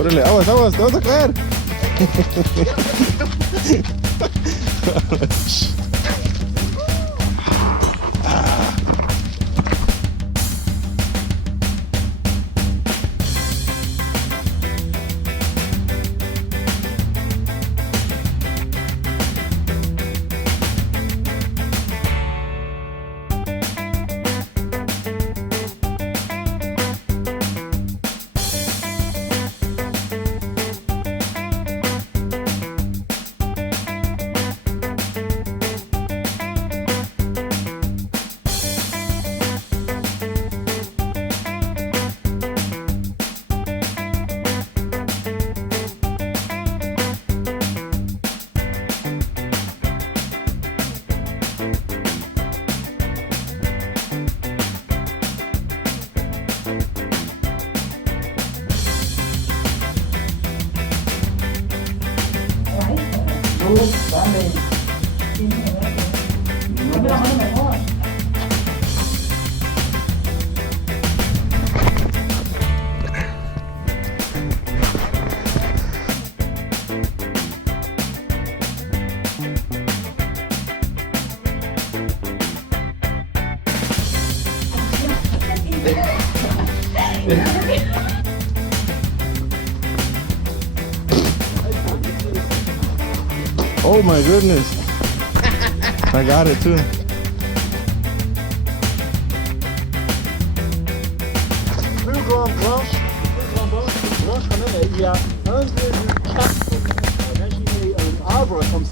Órale, aguas, aguas, te vas a caer. Oh my goodness. I got it too. Plus grande branche il y a 1,4. Imaginez un arbre comme ça.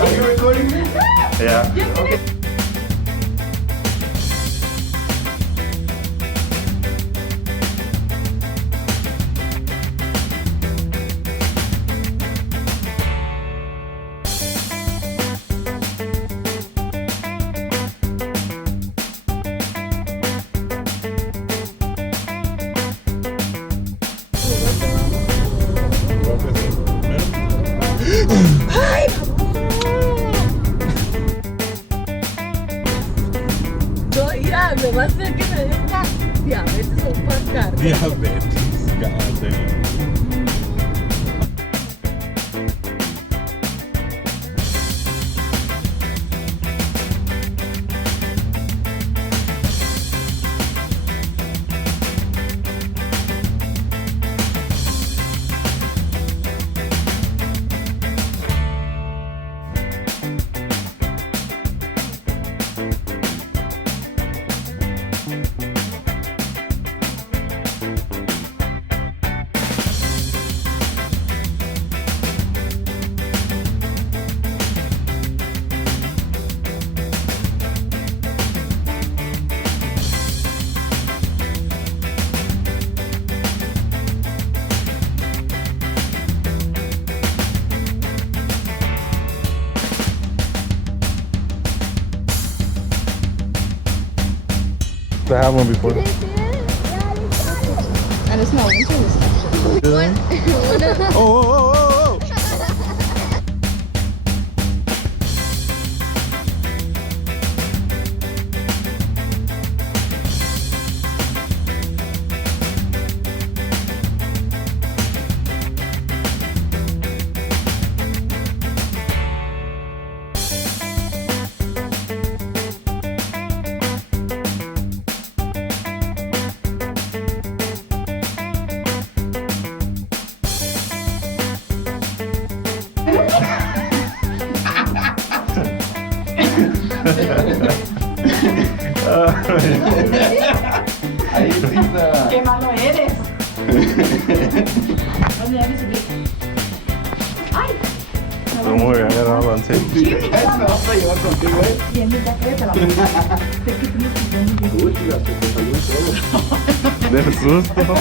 Are you recording me? Yeah. Okay. Me va a hacer que me dé una diabetes o un pascar. Diabetes. God damn. I have one before. And it's not winter this Oh, oh, oh, oh, oh. Ahí sí está. ¡Qué malo eres! ¿Dónde ya me subí? ¡Ay! Don't worry, I got it all on tape. Me vas a llevar contigo, ¿eh? Bien, ya cállate la boca. Sé que tienes que Uy, la te salió todo. Del susto.